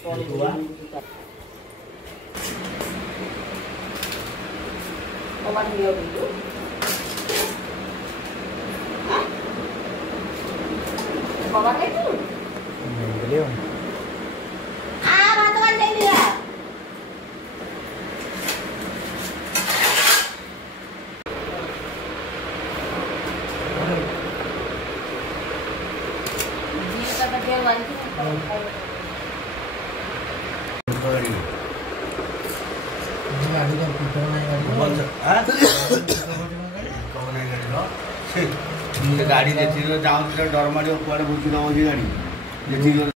Bawa kayak itu. Beliau. Batuan dia dia. Dia kata dia wanti. गाड़ी देखी जाऊँ डर मारे कुआड़े बुझी गाड़ी देखी